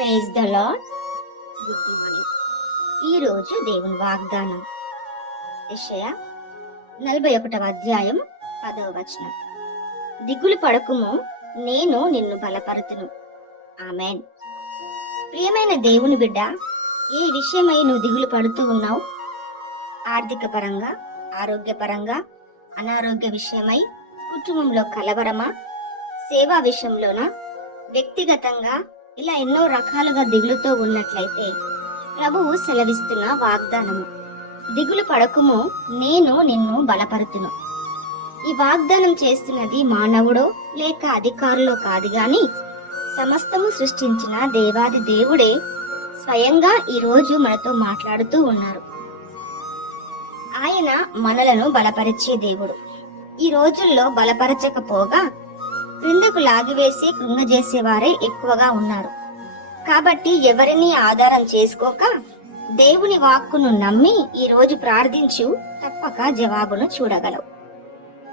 Praise the lord good morning ఈరోజు దేవుని వాగ్దానం. విషయ నలభై ఒకటవ అధ్యాయం పదవ వచనం. దిగులు పడకుము నేను నిన్ను బలపరుతును. ఆమెన్. ప్రియమైన దేవుని బిడ్డ ఏ విషయమై నువ్వు దిగులు పడుతూ ఉన్నావు? ఆర్థిక పరంగా ఆరోగ్యపరంగా అనారోగ్య విషయమై కుటుంబంలో కలవరమా? సేవా విషయంలోనా? వ్యక్తిగతంగా ఇలా ఎన్నో రకాలుగా దిగులుతో ఉన్నట్లయితే ప్రభువు సెలవిస్తున్న వాగ్దానము. దిగులు పడకుము నేను నిన్ను బలపరుతును. ఈ వాగ్దానం చేస్తున్నది మానవుడో లేక అధికారులో కాదు గాని సమస్తము సృష్టించిన దేవాది దేవుడే స్వయంగా ఈరోజు మనతో మాట్లాడుతూ ఉన్నారు. ఆయన మనలను బలపరిచే దేవుడు. ఈ రోజుల్లో బలపరచకపోగా క్రిందకు లాగివేసి కృంగజేసేవారే ఎక్కువగా ఉన్నారు. కాబట్టి ఎవరిని ఆధారం చేసుకోక దేవుని వాక్కును నమ్మి ఈ రోజు ప్రార్థించు తప్పక జవాబును చూడగలవు.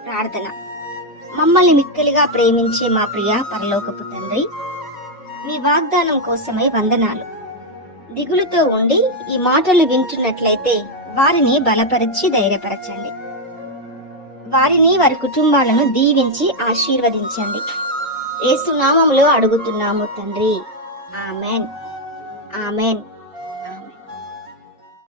ప్రార్థన. మమ్మల్ని మిక్కలిగా ప్రేమించే మా ప్రియ పరలోకపు తండ్రి మీ వాగ్దానం కోసమై వందనాలు. దిగులుతో ఉండి ఈ మాటలు వింటున్నట్లయితే వారిని బలపరిచి ధైర్యపరచండి. వారిని వారి కుటుంబాలను దీవించి ఆశీర్వదించండి. ఏసునామంలో అడుగుతున్నాము తండ్రి. ఆమెన్. ఆమెన్.